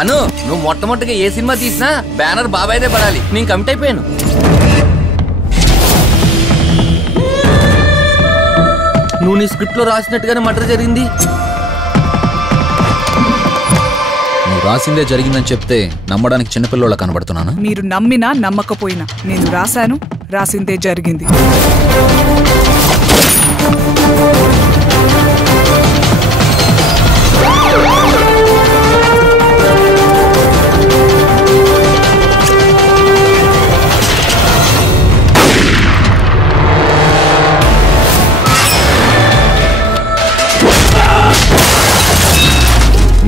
అను, నువ్వు మొట్టమొదటిగా ఏ సినిమా తీసినా బ్యానర్ బాబాయ్దే పడాలి. నేను కమిట్ అయిపోయాను. నువ్వు నీ స్క్రిప్ట్ లో రాసినట్టుగానే మర్డర్ జరిగింది. నువ్వు రాసిందే జరిగిందని చెప్తే నమ్మడానికి చిన్నపిల్లోళ్ళ కనబడుతున్నానా? మీరు నమ్మినా నమ్మకపోయినా నేను రాశాను, రాసిందే జరిగింది.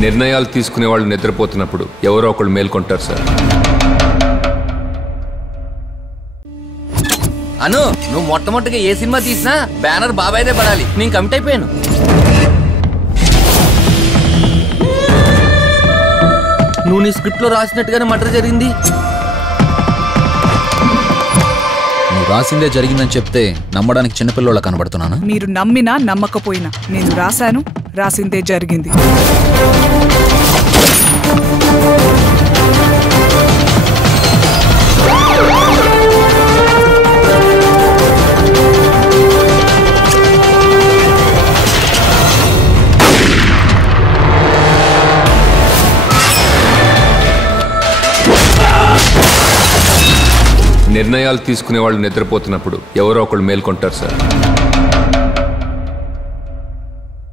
నిర్ణయాలు తీసుకునే వాళ్ళు నిద్రపోతున్నప్పుడు ఎవరో ఒకళ్ళు మేల్కొంటారు సార్. అను, నువ్వు మొట్టమొదటిగా ఏ సినిమా తీసినా బ్యానర్ బాబాయ్దే పడాలి. నేను కమిట్ అయిపోయాను. నువ్వు నీ స్క్రిప్ట్ లో రాసినట్టుగానే మర్డర్ జరిగింది. నువ్వు రాసిందే జరిగిందని చెప్తే నమ్మడానికి చిన్నపిల్లోళ్ళ కనబడుతున్నానా? మీరు నమ్మినా నమ్మకపోయినా నేను రాశాను, రాసిందే జరిగింది. నిర్ణయాలు తీసుకునే వాళ్ళు నిద్రపోతున్నప్పుడు ఎవరో ఒకళ్ళు మేల్కొంటారు సార్.